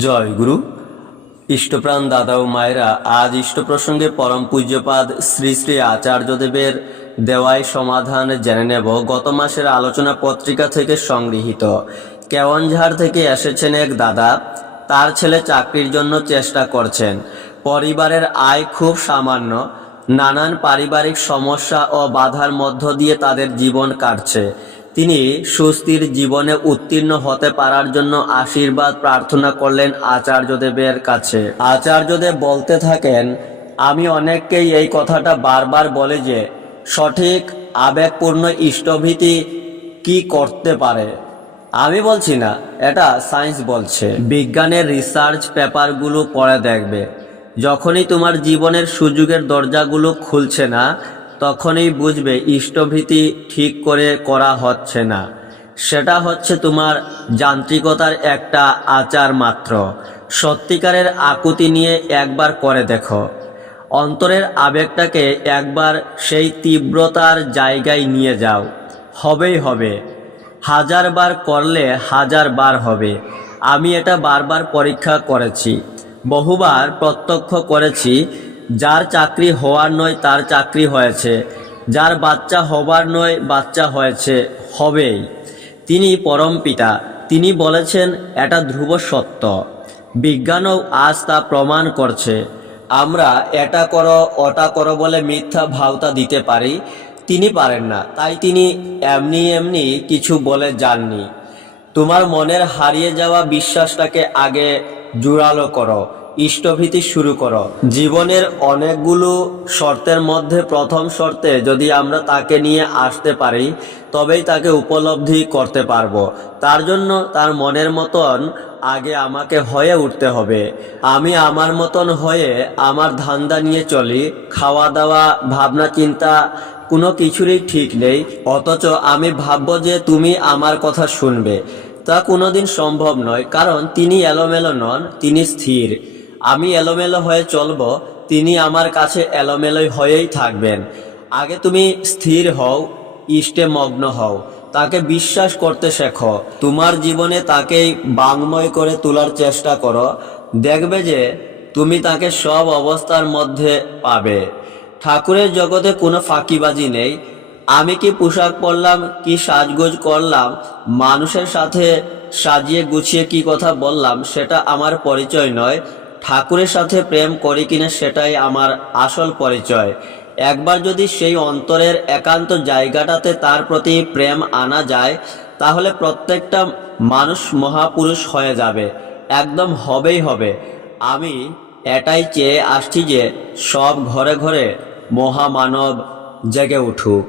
জয় গুরু। ইষ্টপ্রাণ দাদা ও মায়েরা, আজ ইষ্ট প্রসঙ্গে পরম পূজ্যপাদ শ্রী শ্রী আচার্যদেবের দেওয়াই সমাধান জেনে নেব। গত মাসের আলোচনা পত্রিকা থেকে সংগৃহীত। কেওয়ানঝাড় থেকে এসেছেন এক দাদা। তার ছেলে চাকরির জন্য চেষ্টা করছেন। পরিবারের আয় খুব সামান্য। নানান পারিবারিক সমস্যা ও বাধার মধ্য দিয়ে তাদের জীবন কাটছে। তিনি সুস্থির জীবনে উত্তীর্ণ হতে পারার জন্য আশীর্বাদ প্রার্থনা করলেন আচার্যদেবের কাছে। আচার্যদেব বলতে থাকেন, আমি অনেককেই এই কথাটা বারবার বলে যে সঠিক আবেগপূর্ণ ইষ্টভীতি কি করতে পারে। আমি বলছি না, এটা সায়েন্স বলছে। বিজ্ঞানের রিসার্চ পেপারগুলো পড়ে দেখবে। যখনই তোমার জীবনের সুযোগের দরজাগুলো খুলছে না, তখনই বুঝবে ইষ্টভীতি ঠিক করে করা হচ্ছে না। সেটা হচ্ছে তোমার যান্ত্রিকতার একটা আচার মাত্র। সত্যিকারের আকুতি নিয়ে একবার করে দেখো। অন্তরের আবেগটাকে একবার সেই তীব্রতার জায়গায় নিয়ে যাও। হবেই হবে। 1000 বার করলে 1000 বার হবে। আমি এটা বারবার পরীক্ষা করেছি, বহুবার প্রত্যক্ষ করেছি। যার চাকরি হওয়ার নয় তার চাকরি হয়েছে, যার বাচ্চা হবার নয় বাচ্চা হয়েছে, হবেই। তিনি পরম পিতা, তিনি বলেছেন, এটা ধ্রুব সত্য। বিজ্ঞানও আজ তা প্রমাণ করছে। আমরা এটা করো ওটা করো বলে মিথ্যা ভাওতা দিতে পারি, তিনি পারেন না। তাই তিনি এমনি এমনি কিছু বলে যাননি। তোমার মনের হারিয়ে যাওয়া বিশ্বাসটাকে আগে জোরালো করো, ইষ্টভীতি শুরু করো। জীবনের অনেকগুলো শর্তের মধ্যে প্রথম শর্তে যদি আমরা তাকে নিয়ে আসতে পারি, তবেই তাকে উপলব্ধি করতে পারবো। তার জন্য তার মনের মতন আগে আমাকে হয়ে উঠতে হবে। আমি আমার মতন হয়ে আমার ধান্দা নিয়ে চলি, খাওয়া দাওয়া ভাবনা চিন্তা কোনো কিছুরই ঠিক নেই, অথচ আমি ভাববো যে তুমি আমার কথা শুনবে। তা কোনোদিন সম্ভব নয়, কারণ তিনি এলোমেলো নন, তিনি স্থির। আমি এলোমেলো হয়ে চলবো, তিনি আমার কাছে এলোমেলো হয়েই থাকবেন। আগে তুমি স্থির হও, ইষ্টে মগ্ন হও, তাকে বিশ্বাস করতে শেখো। তোমার জীবনে তাকেই বাংময় করে তোলার চেষ্টা করো। দেখবে যে তুমি তাকে সব অবস্থার মধ্যে পাবে। ঠাকুরের জগতে কোনো ফাঁকিবাজি নেই। আমি কি পোশাক পরলাম, কি সাজগোজ করলাম, মানুষের সাথে সাজিয়ে গুছিয়ে কি কথা বললাম, সেটা আমার পরিচয় নয়। ঠাকুরের সাথে প্রেম করি কিনা সেটাই আমার আসল পরিচয়। একবার যদি সেই অন্তরের একান্ত জায়গাটাতে তার প্রতি প্রেম আনা যায়, তাহলে প্রত্যেকটা মানুষ মহাপুরুষ হয়ে যাবে। একদম হবেই হবে। আমি এটাই চেয়ে আসছি যে সব ঘরে ঘরে মহামানব জেগে উঠুক।